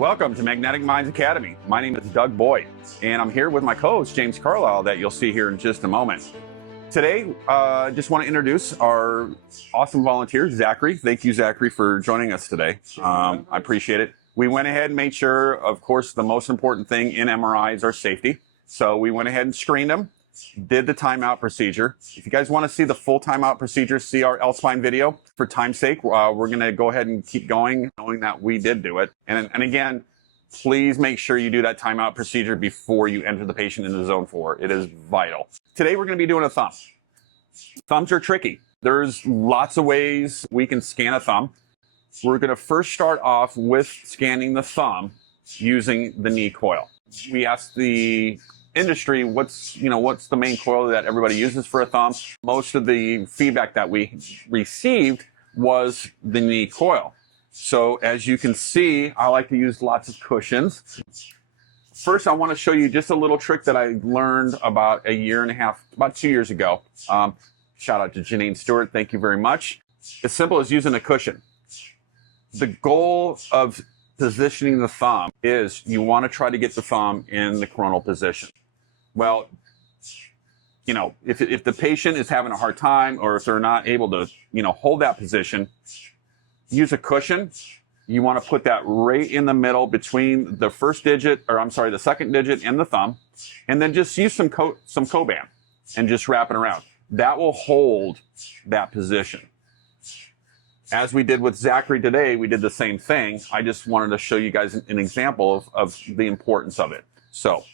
Welcome to Magnetic Minds Academy. My name is Doug Boyd, and I'm here with my co-host, James Carlisle, that you'll see here in just a moment. Today, just want to introduce our awesome volunteer, Zachary. Thank you, Zachary, for joining us today. I appreciate it. We went ahead and made sure, of course, the most important thing in MRI is our safety. So we went ahead and screened him, did the timeout procedure. If you guys want to see the full timeout procedure, see our L-spine video. For time's sake, we're going to go ahead and keep going, knowing that we did do it. And again, please make sure you do that timeout procedure before you enter the patient into zone 4. It is vital. Today, we're going to be doing a thumb. Thumbs are tricky. There's lots of ways we can scan a thumb. We're going to first start off with scanning the thumb using the knee coil. We asked the industry what's the main coil that everybody uses for a thumb. Most of the feedback that we received was the knee coil. So as you can see, I like to use lots of cushions. First, I want to show you just a little trick that I learned about a year and a half, about 2 years ago. Shout out to Janine Stewart. Thank you very much. As simple as using a cushion. The goal of positioning the thumb is you want to try to get the thumb in the coronal position. Well, if the patient is having a hard time or if they're not able to, hold that position, use a cushion. You want to put that right in the middle between the the second digit and the thumb, and then just use some Coban and just wrap it around. That will hold that position. As we did with Zachary today, we did the same thing. I just wanted to show you guys an example of the importance of it. So,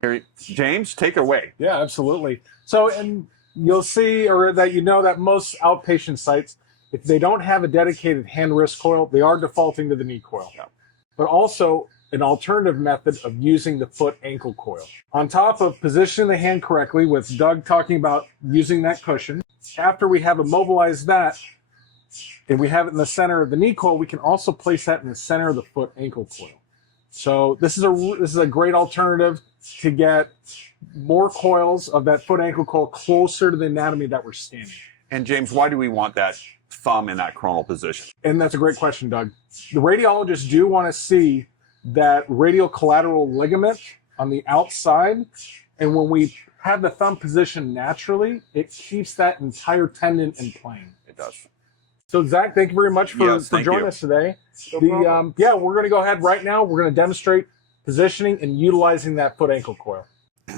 here, James, take it away. Yeah, absolutely. So, and you'll see, that most outpatient sites, if they don't have a dedicated hand-wrist coil, they are defaulting to the knee coil. Yeah. But also an alternative method of using the foot-ankle coil. On top of positioning the hand correctly, with Doug talking about using that cushion, after we have immobilized that, and we have it in the center of the knee coil, we can also place that in the center of the foot-ankle coil. So this is a great alternative to get more coils of that foot-ankle coil closer to the anatomy that we're scanning. And James, why do we want that thumb in that coronal position? And that's a great question, Doug. The radiologists do want to see that radial collateral ligament on the outside, and when we have the thumb positioned naturally, it keeps that entire tendon in plane. It does. So Zach, thank you very much for joining us today. We're going to go ahead right now. We're going to demonstrate positioning and utilizing that foot-ankle coil.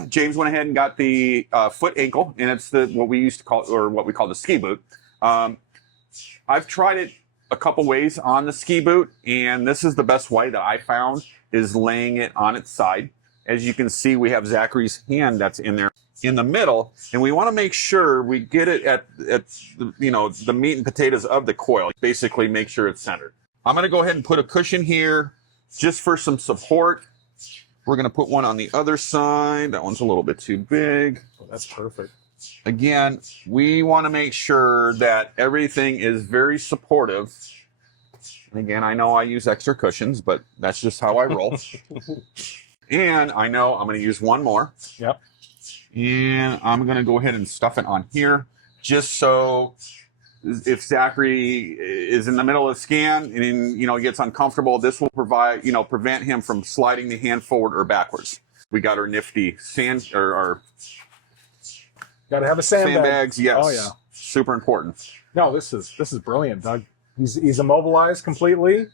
James went ahead and got the foot ankle, and it's what we call the ski boot. I've tried it a couple ways on the ski boot, and this is the best way that I found, is laying it on its side. As you can see, we have Zachary's hand that's in there in the middle, and we want to make sure we get it at the meat and potatoes of the coil. Basically, make sure it's centered. I'm going to go ahead and put a cushion here just for some support. We're going to put one on the other side. That one's a little bit too big. Oh, that's perfect. Again, we want to make sure that everything is very supportive. And again, I know I use extra cushions, but that's just how I roll. And I know I'm going to use one more. Yep. And I'm going to go ahead and stuff it on here, just so if Zachary is in the middle of the scan and he gets uncomfortable, this will prevent him from sliding the hand forward or backwards. We got our nifty our got to have a sandbag. Sandbags, yes. Oh yeah, super important. No, this is brilliant, Doug. He's immobilized completely,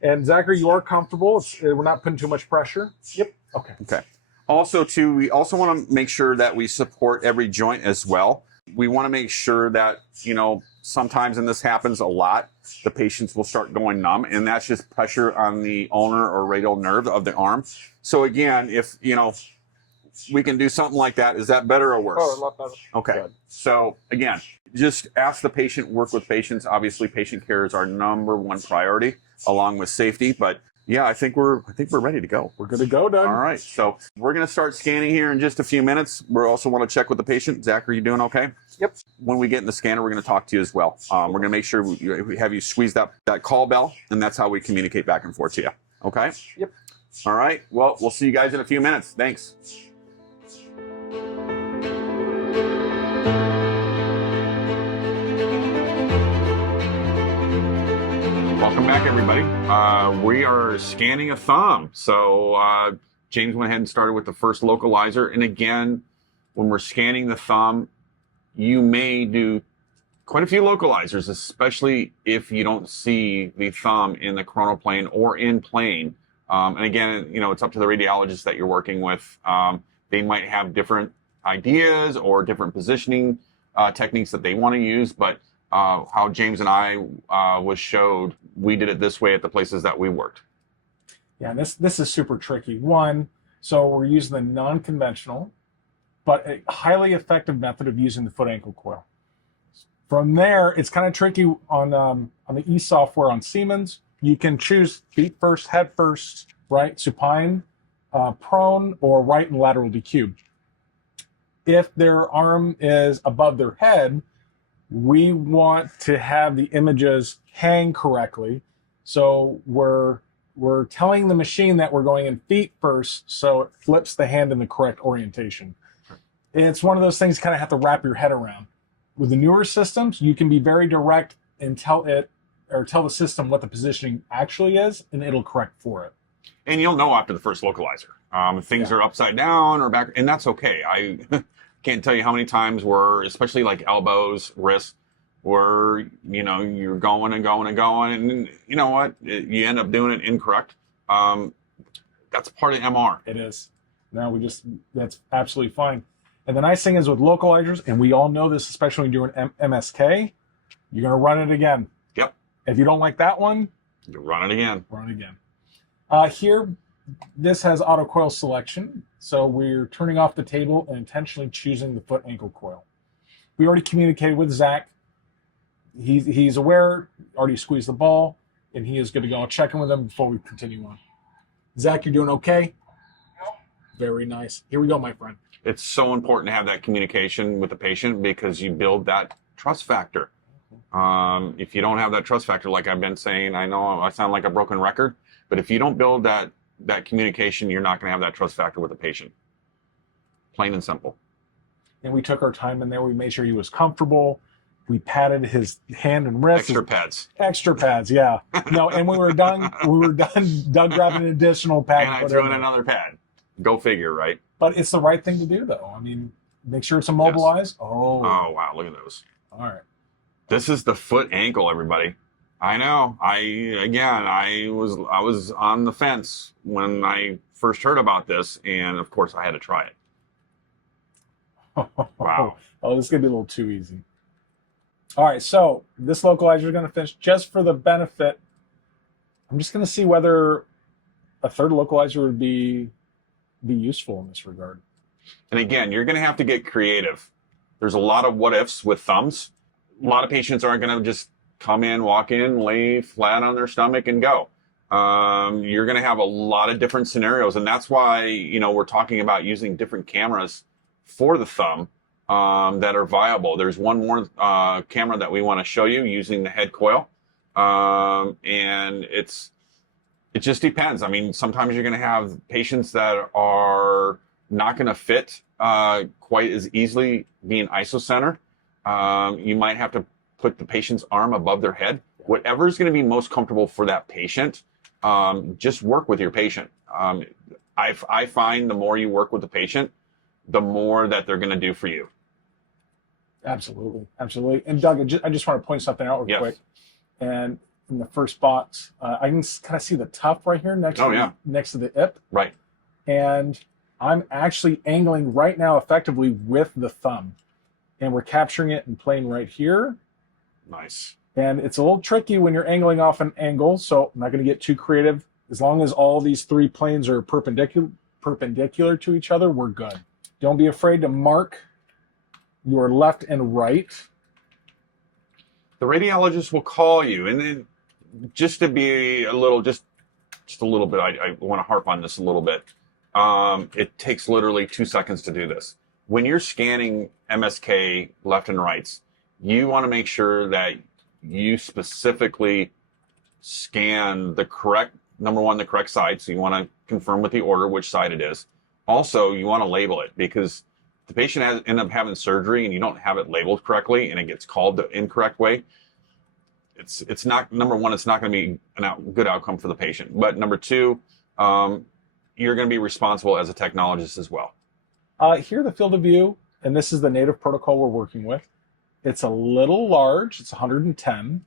and Zachary, you are comfortable. We're not putting too much pressure. Yep. Okay. Okay. Also, we also want to make sure that we support every joint as well. We want to make sure that, sometimes, and this happens a lot, the patients will start going numb, and that's just pressure on the ulnar or radial nerve of the arm. So again, if, we can do something like that, is that better or worse? Oh, a lot better. Okay. Good. So again, just ask the patient, work with patients. Obviously, patient care is our #1 priority, along with safety, but yeah, I think we're ready to go. We're good to go, Doug. All right, so we're going to start scanning here in just a few minutes. We also want to check with the patient. Zach, are you doing okay? Yep. When we get in the scanner, we're going to talk to you as well. We're going to make sure we have you squeeze that call bell, and that's how we communicate back and forth to you. Okay? Yep. All right, well, we'll see you guys in a few minutes. Thanks. welcome back, everybody. We are scanning a thumb. So James went ahead and started with the first localizer. And again, when we're scanning the thumb, you may do quite a few localizers, especially if you don't see the thumb in the coronal plane or in plane. And again, you know, it's up to the radiologist that you're working with. They might have different ideas or different positioning techniques that they want to use, but how James and I was showed, we did it this way at the places that we worked. Yeah, this is super tricky. One, so we're using the non-conventional, but a highly effective method of using the foot ankle coil. From there, it's kind of tricky on the E software on Siemens. You can choose feet first, head first, right, supine, prone, or right and lateral decube. If their arm is above their head, we want to have the images hang correctly. So we're telling the machine that we're going in feet first, so it flips the hand in the correct orientation. It's one of those things you kind of have to wrap your head around. With the newer systems, you can be very direct and tell the system what the positioning actually is, and it'll correct for it. And you'll know after the first localizer. If things are upside down or back, and that's okay. I can't tell you how many times we're, especially like elbows, wrists, where, you know, you're going and going and going, and you know what? You end up doing it incorrect. That's part of MR. It is. No, that's absolutely fine. And the nice thing is with localizers, and we all know this, especially when you're doing MSK, you're going to run it again. Yep. If you don't like that one, you run it again. Run it again. Here, this has auto coil selection. So we're turning off the table and intentionally choosing the foot ankle coil. We already communicated with Zach. He's aware, already squeezed the ball, and he is good to go. I'll check in with him before we continue on. Zach, you're doing okay? Yep. Very nice. Here we go, my friend. It's so important to have that communication with the patient because you build that trust factor. If you don't have that trust factor, like I've been saying, I know I sound like a broken record, but if you don't build that communication, you're not going to have that trust factor with the patient. Plain and simple. And we took our time in there. We made sure he was comfortable. We patted his hand and wrist. Extra pads, yeah. No, and when we were done, Doug grabbed an additional pad. And I threw in another pad. Go figure, right? But it's the right thing to do, though. I mean, make sure it's immobilized. Yes. Oh, wow, look at those. All right. This is the foot ankle, everybody. I know. I was on the fence when I first heard about this, and of course I had to try it. Wow. Oh, this is going to be a little too easy. All right, so this localizer is going to finish. Just for the benefit, I'm just going to see whether a third localizer would be useful in this regard. And again, you're going to have to get creative. There's a lot of what ifs with thumbs. A lot of patients aren't going to just come in, walk in, lay flat on their stomach and go. You're going to have a lot of different scenarios. And that's why, you know, we're talking about using different cameras for the thumb that are viable. There's one more camera that we want to show you using the head coil. And it just depends. I mean, sometimes you're going to have patients that are not going to fit quite as easily being isocenter. You might have to put the patient's arm above their head. Whatever is going to be most comfortable for that patient, just work with your patient. I find the more you work with the patient, the more that they're going to do for you. Absolutely, absolutely. And Doug, I just want to point something out real quick. And in the first box, I can kind of see the tuft right here next to the hip. Right. And I'm actually angling right now effectively with the thumb. And we're capturing it and playing right here. Nice. And it's a little tricky when you're angling off an angle, so I'm not going to get too creative. As long as all these three planes are perpendicular to each other, we're good. Don't be afraid to mark your left and right. The radiologist will call you, and then just to be a little, just a little bit, I want to harp on this a little bit. It takes literally 2 seconds to do this. When you're scanning MSK left and rights, you want to make sure that you specifically scan the correct, number one, the correct side. So you want to confirm with the order which side it is. Also, you want to label it, because the patient ends up having surgery and you don't have it labeled correctly and it gets called the incorrect way. it's not, number one, it's not going to be a good outcome for the patient. But number two, you're going to be responsible as a technologist as well. Here, the field of view, and this is the native protocol we're working with. It's a little large. It's 110.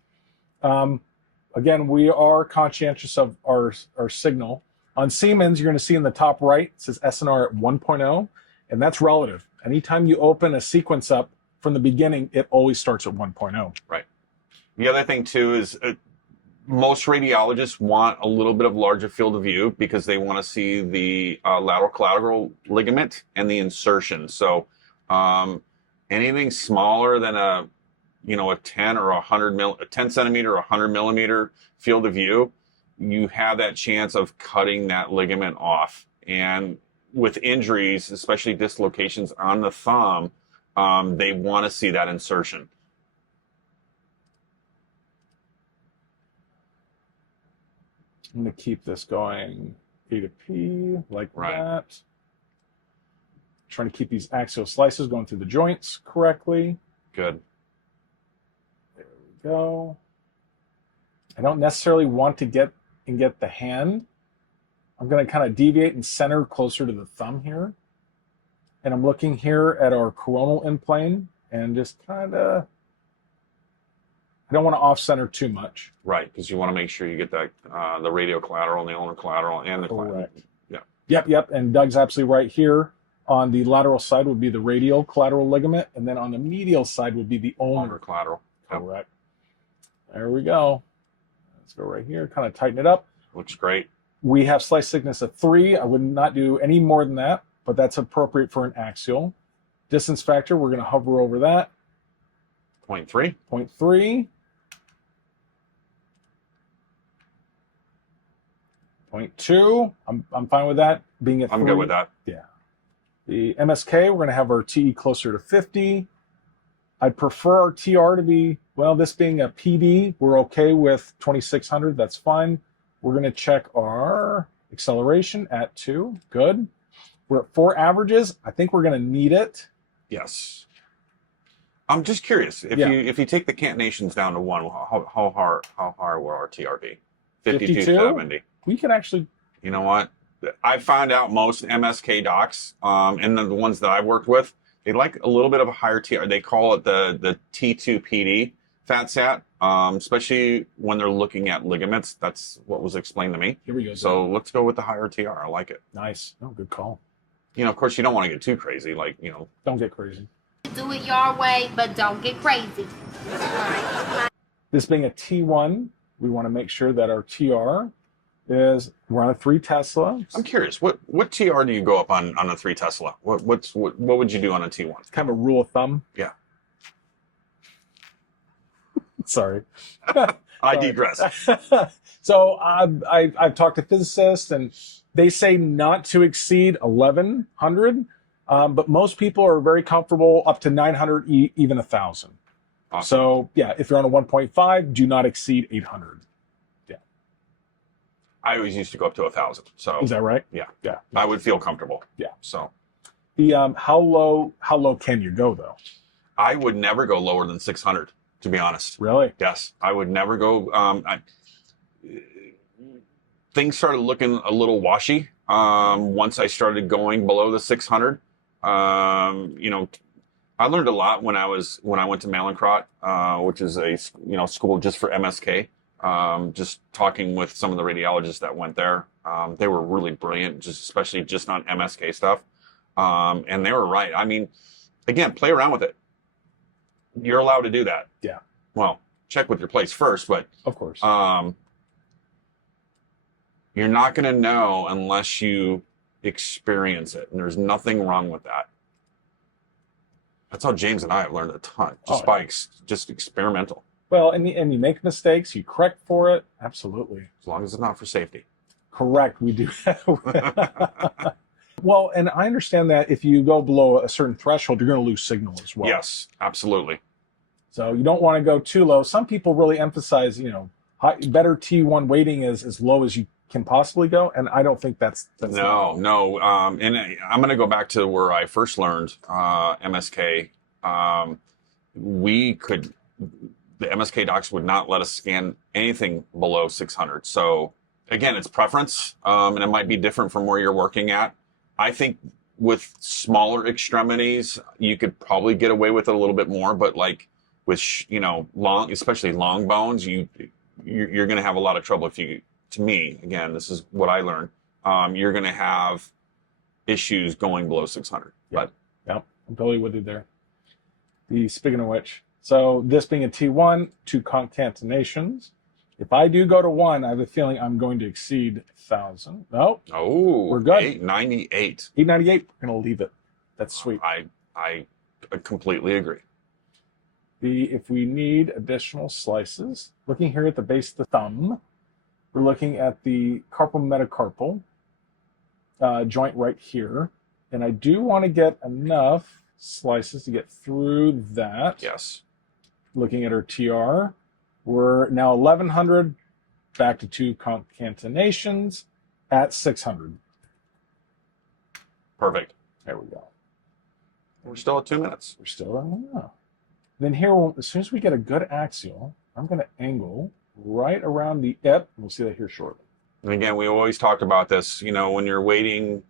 Again, we are conscientious of our signal. On Siemens, you're going to see in the top right, it says SNR at 1.0, and that's relative. Anytime you open a sequence up from the beginning, it always starts at 1.0. Right. The other thing, too, is most radiologists want a little bit of larger field of view because they want to see the lateral collateral ligament and the insertion. So anything smaller than a 10 or 10 centimeter or 100 millimeter field of view, you have that chance of cutting that ligament off. And with injuries, especially dislocations on the thumb, they want to see that insertion. I'm going to keep this going A to P like that. Trying to keep these axial slices going through the joints correctly. Good. There we go. I don't necessarily want to get the hand. I'm going to kind of deviate and center closer to the thumb here. And I'm looking here at our coronal end plane and just kind of, I don't want to off-center too much. Right, because you want to make sure you get that the radial collateral and the ulnar collateral and the correct. Yeah. Yep. And Doug's absolutely right here. On the lateral side would be the radial collateral ligament, and then on the medial side would be the ulnar collateral. Correct. There we go. Let's go right here, kind of tighten it up. Looks great. We have slice thickness of 3. I would not do any more than that, but that's appropriate for an axial. Distance factor, we're going to hover over that. 0.3. 0.3. 0.2. I'm fine with that. Being at 3. I'm good with that. Yeah. The MSK, we're going to have our TE closer to 50. I'd prefer our TR to be, well, this being a PD, we're okay with 2600. That's fine. We're going to check our acceleration at 2. Good. We're at 4 averages. I think we're going to need it. Yes. I'm just curious if you take the cantinations down to 1, how high will our TR be? 5270. We can actually. You know what? I found out most MSK docs, and the ones that I've worked with, they like a little bit of a higher TR. They call it the T2 PD fat sat, especially when they're looking at ligaments. That's what was explained to me. Here we go. So let's go with the higher TR. I like it. Nice. Oh, good call. Of course, you don't want to get too crazy. Don't get crazy. Do it your way, but don't get crazy. This being a T1, we want to make sure that our TR is we're on a 3 Tesla. I'm curious, what TR do you go up on a 3 Tesla? What would you do on a T1? It's kind of a rule of thumb. Yeah. Sorry. I digress. So I've talked to physicists, and they say not to exceed 1100, but most people are very comfortable up to 900, even 1000. Awesome. So yeah, if you're on a 1.5, do not exceed 800. Yeah. I always used to go up to 1000. So is that right? Yeah. Yeah. I would feel comfortable. Yeah. So the how low can you go though? I would never go lower than 600, to be honest. Really? Yes. I would never go. Things started looking a little washy once I started going below the 600. I learned a lot when I went to Mallinckrodt, which is a school just for MSK. Just talking with some of the radiologists that went there, they were really brilliant, especially on MSK stuff, and they were right. I mean, again, play around with it. You're allowed to do that. Yeah. Well, check with your place first, but of course, you're not going to know unless you experience it, and there's nothing wrong with that. That's how James and I have learned a ton, just experimental. Well, and you make mistakes, you correct for it. Absolutely. As long as it's not for safety. Correct, we do. Well, and I understand that if you go below a certain threshold, you're going to lose signal as well. Yes, absolutely. So you don't want to go too low. Some people really emphasize, better T1 weighting is as low as you can possibly go, and I don't think that's no. And I'm going to go back to where I first learned MSK. the MSK docs would not let us scan anything below 600. So again, it's preference, and it might be different from where you're working at. I think with smaller extremities, you could probably get away with it a little bit more, but like with, long, especially long bones, you're going to have a lot of trouble if you, to me, again, this is what I learned, you're going to have issues going below 600. Yep. Yep. I'm totally with you there. Speaking of which, so this being a T1, 2 concatenations. If I do go to 1, I have a feeling I'm going to exceed 1,000. No. Oh, we're good. 898. 898. We're going to leave it. That's sweet. I completely agree. If we need additional slices, looking here at the base of the thumb, we're looking at the carpal metacarpal joint right here. And I do want to get enough slices to get through that. Yes. Looking at our TR, we're now 1,100, back to 2 concatenations at 600. Perfect. There we go. We're still at 2 minutes. We're still on now. Then here, as soon as we get a good axial, I'm going to angle right around the hip. We'll see that here shortly. And again, we always talked about this, when you're waiting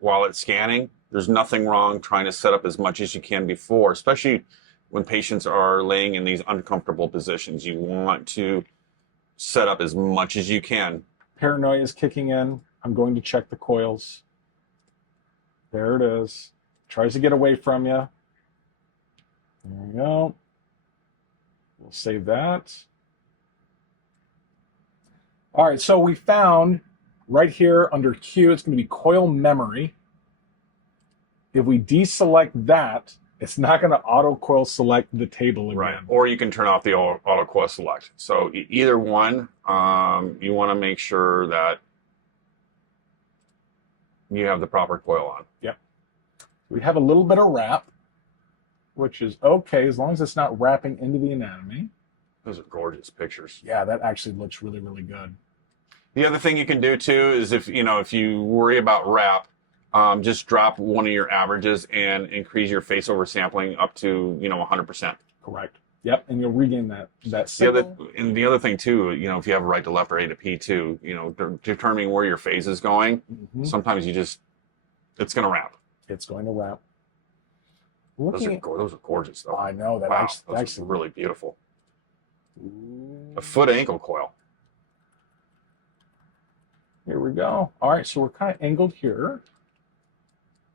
while it's scanning, there's nothing wrong trying to set up as much as you can before, especially when patients are laying in these uncomfortable positions. You want to set up as much as you can. Paranoia is kicking in. I'm going to check the coils. There it is. Tries to get away from you. There we go. We'll save that. All right, so we found right here under Q, it's going to be coil memory. If we deselect that, it's not going to auto coil select the table again. Right. Or you can turn off the auto coil select. So either one, you want to make sure that you have the proper coil on. Yep. We have a little bit of wrap, which is okay as long as it's not wrapping into the anatomy. Those are gorgeous pictures. Yeah, that actually looks really, really good. The other thing you can do too is if you worry about wrap, just drop one of your averages and increase your face over sampling up to 100%. Correct. Yep, and you'll regain that signal. The other thing too, if you have right to left or A to P too, determining where your phase is going, sometimes it's going to wrap. It's going to wrap. Those are gorgeous though. I know that. Wow, actually those are really beautiful. Ooh. A foot ankle coil. Here we go. All right, so we're kind of angled here.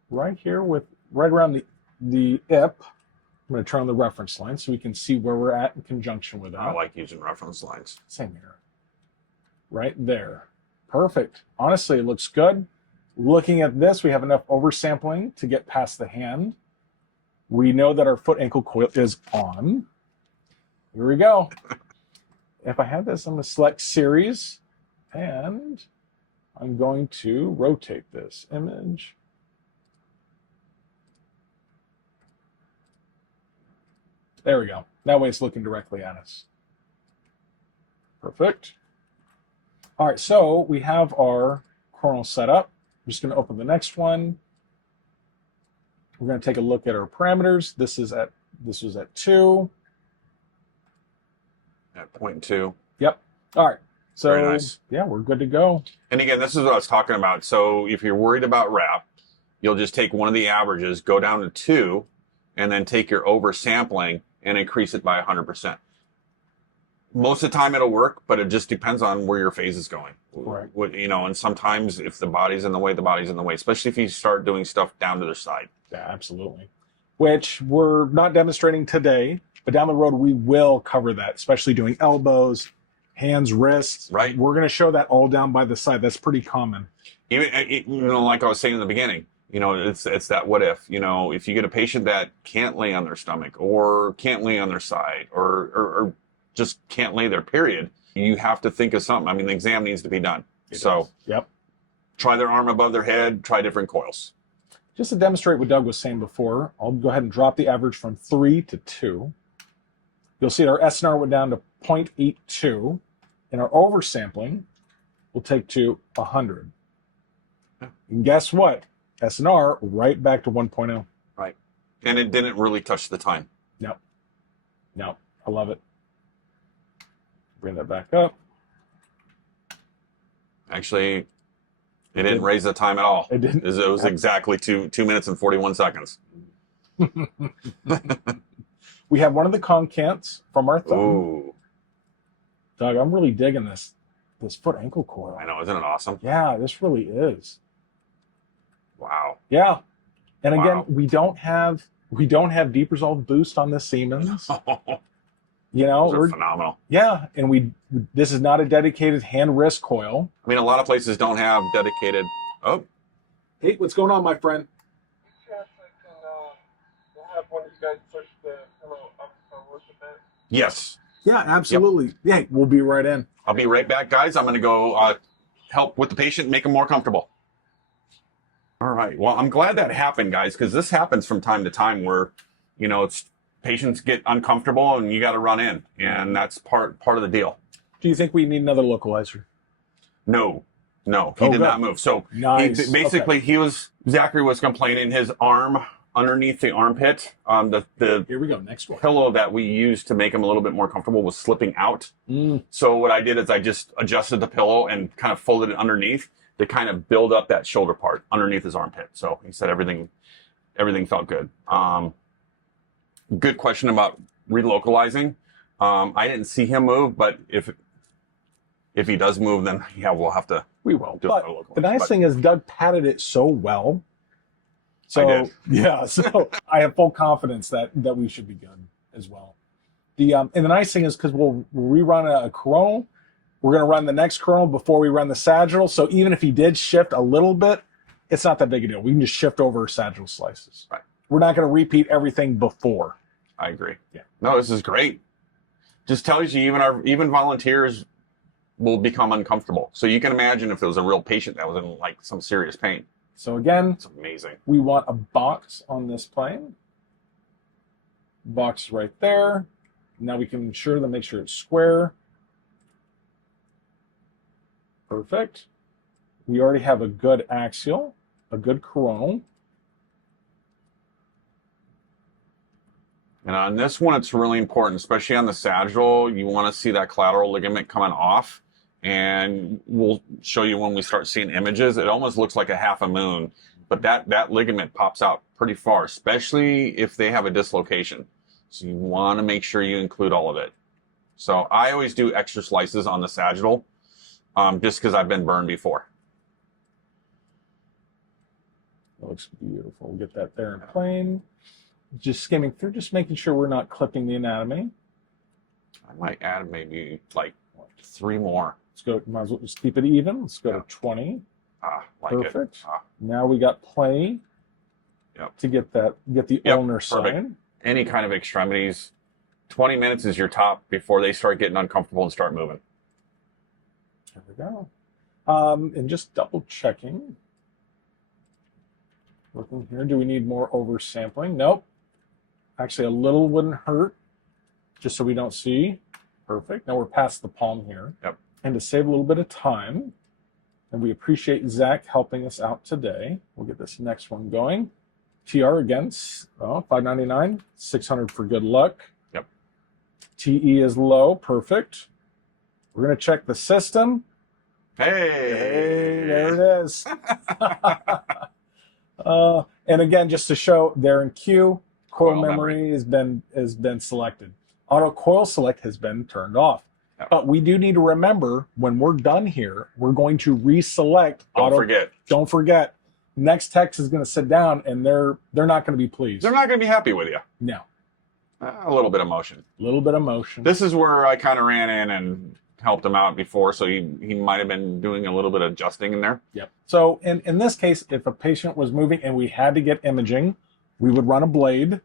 Right here right around the hip. I'm going to turn on the reference line so we can see where we're at in conjunction with that. I like using reference lines. Same here. Right there. Perfect. Honestly, it looks good. Looking at this, we have enough oversampling to get past the hand. We know that our foot ankle coil is on. Here we go. If I have this, I'm going to select series and I'm going to rotate this image. There we go. That way it's looking directly at us. Perfect. All right, so we have our coronal setup. I'm just going to open the next one. We're going to take a look at our parameters. This was at 2. At 0.2. Yep. All right. So very nice. Yeah, we're good to go. And again, this is what I was talking about. So if you're worried about wrap, you'll just take one of the averages, go down to 2, and then take your oversampling and increase it by 100%. Most of the time it'll work, but it just depends on where your phase is going. Right. And sometimes if the body's in the way, the body's in the way, especially if you start doing stuff down to the side. Yeah, absolutely. Which we're not demonstrating today, but down the road we will cover that, especially doing elbows, hands, wrists. Right. We're going to show that all down by the side. That's pretty common. Even like I was saying in the beginning, it's that what if, if you get a patient that can't lay on their stomach or can't lay on their side or just can't lay there, period, you have to think of something. I mean, the exam needs to be done. Yep. Try their arm above their head, try different coils. Just to demonstrate what Doug was saying before, I'll go ahead and drop the average from 3 to 2. You'll see our SNR went down to 0.82, and our oversampling will take to 100. And guess what? SNR right back to 1.0. Right. And it didn't really touch the time. No, I love it. Bring that back up. Actually, it didn't raise the time at all. It didn't. It was exactly 2 minutes and 41 seconds. We have one of the concants from our thumb. Ooh, Doug, I'm really digging this foot ankle coil. I know, isn't it awesome? Yeah, this really is. Wow. Yeah. And again, Wow. we don't have deep resolve boost on the Siemens. You Those know, are phenomenal. yeah, and this is not a dedicated hand wrist coil. I mean, a lot of places don't have dedicated. Oh, Hey, what's going on, my friend? Have one of you guys push the pillow up forward a bit. yes. Yeah, absolutely. Yep. Yeah, we'll be right in. I'll be right back, guys. I'm going to go help with the patient, make them more comfortable. All right. Well, I'm glad that happened, guys, because this happens from time to time where, you know, it's patients get uncomfortable and you got to run in, and that's part of the deal. Do you think we need another localizer? No, he Oh, did good. not move. So Nice. basically, Zachary was complaining his arm underneath the armpit, the Here we go. Next one. pillow that we used to make him a little bit more comfortable was slipping out. So what I did is I just adjusted the pillow and kind of folded it underneath to kind of build up that shoulder part underneath his armpit. So he said everything felt good. Good question about relocalizing. I didn't see him move, but if he does move, then yeah, we'll have to. We will. Do But it the nice thing is Doug patted it so well. So I did. yeah, so I have full confidence that we should be good as well. And the nice thing is because we'll rerun a coronal, we're going to run the next coronal before we run the sagittal. So even if he did shift a little bit, it's not that big a deal. We can just shift over sagittal slices. Right. We're not going to repeat everything before. I agree. Yeah. No, this is great. Just tells you even volunteers will become uncomfortable. So you can imagine if there was a real patient that was in like some serious pain. So again, It's amazing. we want a box on this plane. Box right there. Now we can make sure it's square. Perfect. We already have a good axial, a good coronal. And on this one, it's really important, especially on the sagittal. You want to see that collateral ligament coming off. And we'll show you when we start seeing images. It almost looks like a half a moon, but that ligament pops out pretty far, especially if they have a dislocation. So you want to make sure you include all of it. So I always do extra slices on the sagittal, just because I've been burned before. That looks beautiful. We'll get that there in plane. Just skimming through, just making sure we're not clipping the anatomy. I might add maybe like 3 more. Let's go. Might as well just keep it even. Let's go to 20. Like it. Perfect. Now we got play Yep. to get the Yep, ulnar perfect. side. Any kind of extremities, 20 minutes is your top before they start getting uncomfortable and start moving. There we go. And just double checking. Looking here, do we need more oversampling? Nope. Actually, a little wouldn't hurt, just so we don't see. Perfect. Now we're past the palm here. Yep. And to save a little bit of time, and we appreciate Zach helping us out today, we'll get this next one going. TR against $5.99, $600 for good luck. Yep. TE is low, perfect. We're going to check the system. Hey, There it is. And again, just to show, there in queue, coil memory has been selected. Auto coil select has been turned off. Yep. But we do need to remember when we're done here, we're going to reselect. Don't forget. Next text is going to sit down, and they're not going to be pleased. They're not going to be happy with you. No. A little bit of motion. A little bit of motion. This is where I kind of ran in and helped him out before, so he might have been doing a little bit of adjusting in there. Yep. So in this case, if a patient was moving and we had to get imaging, we would run a blade.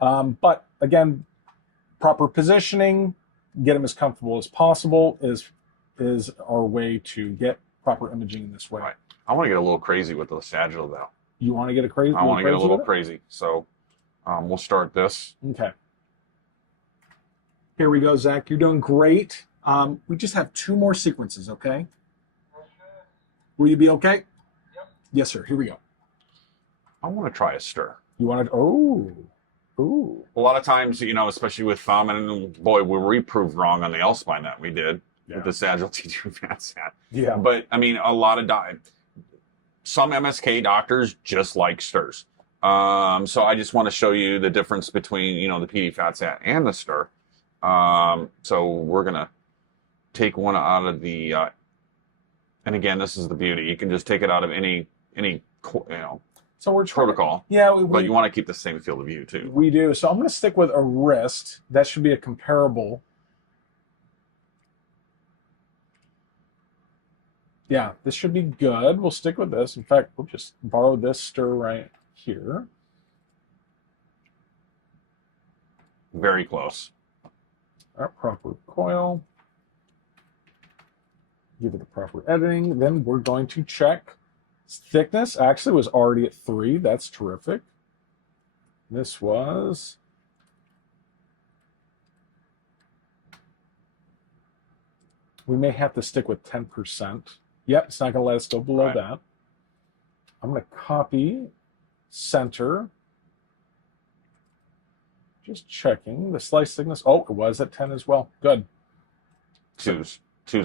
But again, proper positioning, get him as comfortable as possible is our way to get proper imaging in this way. Right. I want to get a little crazy with the sagittal though. You want to get a crazy? I want to get a little with it? crazy. So we'll start this. Okay. Here we go, Zach. You're doing great. We just have 2 more sequences, okay? Will you be okay? Yep. Yes, sir. Here we go. I want to try a stir. You want to? Oh, Ooh. A lot of times, you know, especially with thumb, and boy, were we proved wrong on the L spine that we did with the Sagittal T2 fat sat. Yeah. But I mean, a lot of some MSK doctors just like stirs. So I just want to show you the difference between, you know, the PD fat sat and the stir. So we're gonna take one out of the, and again, this is the beauty. You can just take it out of any you know, So we're protocol. Yeah, but you want to keep the same field of view too. We do. So I'm going to stick with a wrist. That should be a comparable. Yeah, this should be good. We'll stick with this. In fact, we'll just borrow this stir right here. Very close. Our proper coil. Give it the proper editing. Then we're going to check thickness. Actually was already at 3. That's terrific. This was we may have to stick with 10%. Yep, it's not going to let us go below that. I'm going to copy center. Just checking the slice thickness. Oh, it was at 10 as well. Good. Twos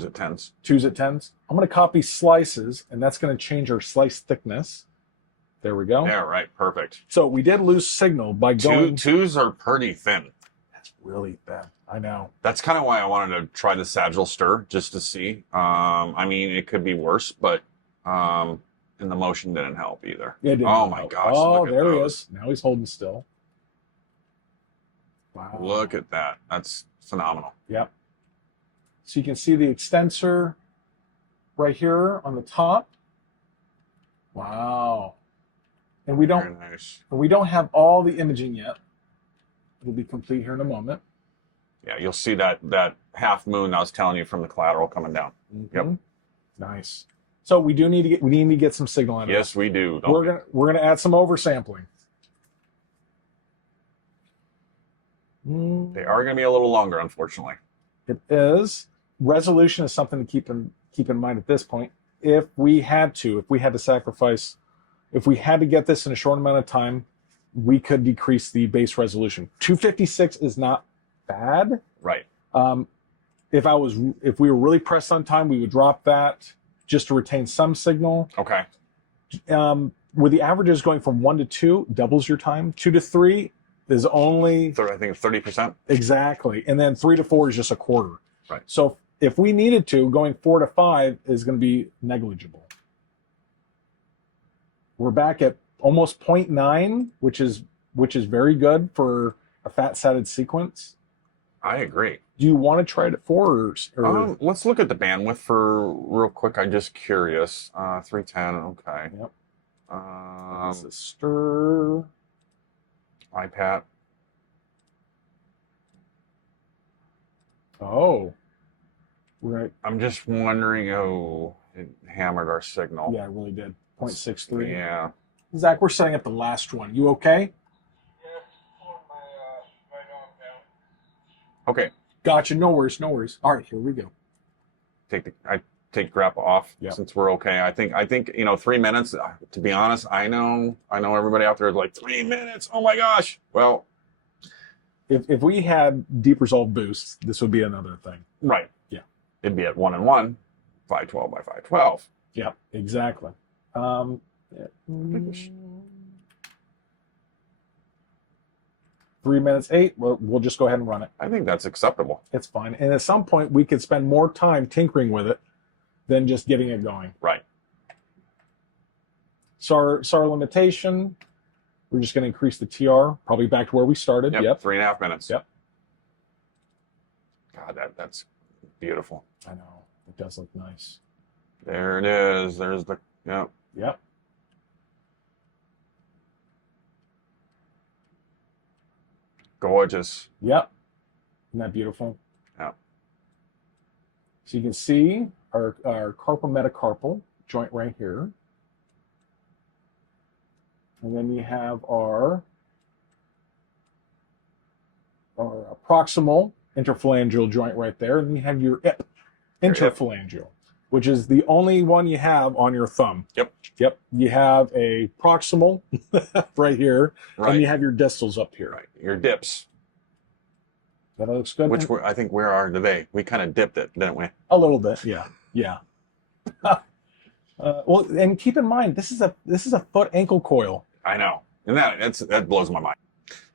at 10s. 2s at 10s. I'm going to copy slices, and that's going to change our slice thickness. There we go. Yeah, right. Perfect. So we did lose signal by going. Twos are pretty thin. That's really thin. I know. That's kind of why I wanted to try the sagittal stir, just to see. I mean, it could be worse, but and the motion didn't help either. It didn't oh my help. gosh! Oh, look at there he those. is. Now he's holding still. Wow. Look at that. That's phenomenal. Yep. So you can see the extensor right here on the top. Wow. And we Very don't nice. have all the imaging yet. It'll be complete here in a moment. Yeah, you'll see that half moon I was telling you from the collateral coming down. Mm-hmm. Yep. Nice. So we need to get some signal on it. Yes, we do. We're gonna add some oversampling. They are going to be a little longer, unfortunately. It is. Resolution is something to keep in mind at this point. If we had to sacrifice, if we had to get this in a short amount of time, we could decrease the base resolution. 256 is not bad. Right. If we were really pressed on time, we would drop that just to retain some signal. Okay. With the averages going from 1 to 2, doubles your time. 2 to 3 is only I think 30%. exactly, and then 3 to 4 is just a quarter. Right. So if we needed to, going 4 to 5 is going to be negligible. We're back at almost 0.9, which is very good for a fat-satted sequence. I agree. Do you want to try it at 4 or Let's look at the bandwidth for real quick. I'm just curious. 310. Okay. Yep. This is stir. iPad. Oh. I'm just wondering. Oh, it hammered our signal. Yeah, it really did. 0.63. Yeah. Zach, we're setting up the last one. You okay? Yeah, pulling my right arm down. Okay. Gotcha. No worries. No worries. All right, here we go. I take grappa off Yep. since we're okay. I think 3 minutes. To be honest, I know everybody out there is like 3 minutes. Oh my gosh. Well, If we had deep resolve boosts, this would be another thing. right. Yeah. It'd be at 1 and 1, 512 by 512. Yeah, exactly. 3 minutes 8. We'll just go ahead and run it. I think that's acceptable. It's fine. And at some point, we could spend more time tinkering with it than just getting it going. Right. So our limitation, we're just going to increase the TR, probably back to where we started. Yep. 3.5 minutes. Yep. God, that's beautiful. I know. It does look nice. There it is. There's the, yep. Yep. Gorgeous. Yep. Isn't that beautiful? Yep. So you can see our carpal metacarpal joint right here. And then you have our proximal interphalangeal joint right there. And then you have your interphalangeal. which is the only one you have on your thumb. Yep. Yep. You have a proximal right here, Right. and you have your distals up here. Right. Your dips, That looks good. which I think where are they? We kind of dipped it, didn't we? A little bit, yeah, yeah. Well, and keep in mind, this is a foot ankle coil. I know, and that blows my mind.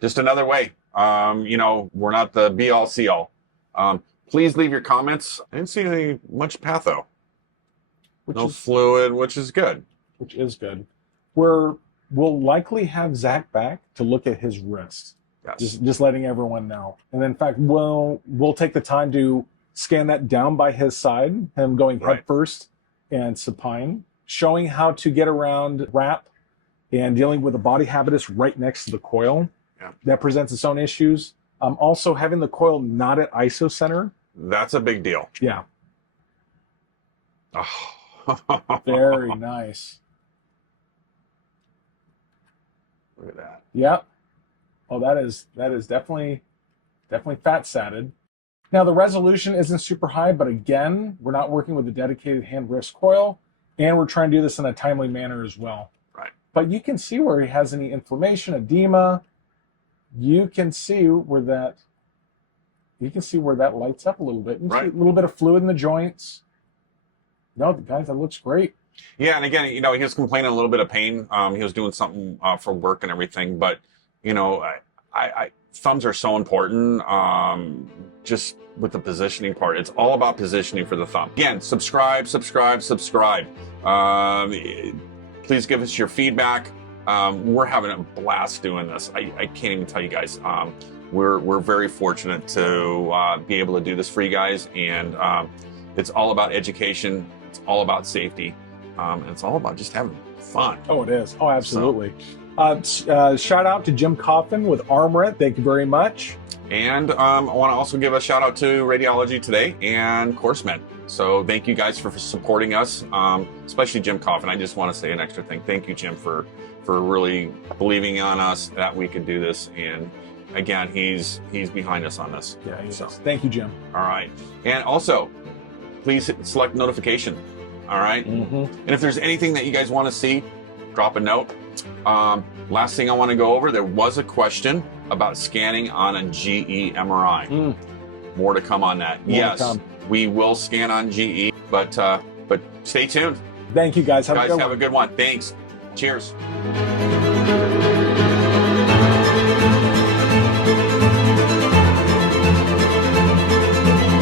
Just another way. You know, we're not the be all see all. Please leave your comments. I didn't see any much patho. No fluid, which is good. Which is good. We'll likely have Zach back to look at his wrist. Yes. Just letting everyone know. And in fact, we'll take the time to scan that down by his side, him going head Right. first and supine, showing how to get around wrap and dealing with the body habitus right next to the coil. Yeah. That presents its own issues. Also having the coil not at isocenter. That's a big deal. Yeah, Oh. very nice. Look at that. Yep. Oh, that is definitely fat satted. Now the resolution isn't super high, but again, we're not working with a dedicated hand wrist coil, and we're trying to do this in a timely manner as well. Right. But you can see where he has any inflammation, edema. You can see where that lights up a little bit. You can see Right. a little bit of fluid in the joints. No, guys, that looks great. Yeah, and again, you know, he was complaining a little bit of pain. He was doing something for work and everything, but you know, I thumbs are so important. Just with the positioning part, it's all about positioning for the thumb. Again, subscribe. Please give us your feedback. We're having a blast doing this. I can't even tell you guys. We're very fortunate to be able to do this for you guys, and it's all about education. It's all about safety. And it's all about just having fun. Oh, it is. Oh, absolutely. Shout out to Jim Coffin with Armret. Thank you very much. And I want to also give a shout out to Radiology Today and CourseMed. So thank you guys for supporting us, especially Jim Coffin. I just want to say an extra thing. Thank you, Jim, for really believing on us that we could do this. And again, he's behind us on this. Yeah, So, thank you, Jim. all right. And also, please select notification. All right. Mm-hmm. And if there's anything that you guys want to see, drop a note. Last thing I want to go over, there was a question about scanning on a GE MRI. More to come on that. More to Yes, come. we will scan on GE, but stay tuned. Thank you, guys. Guys, have a good one. Thanks. Cheers.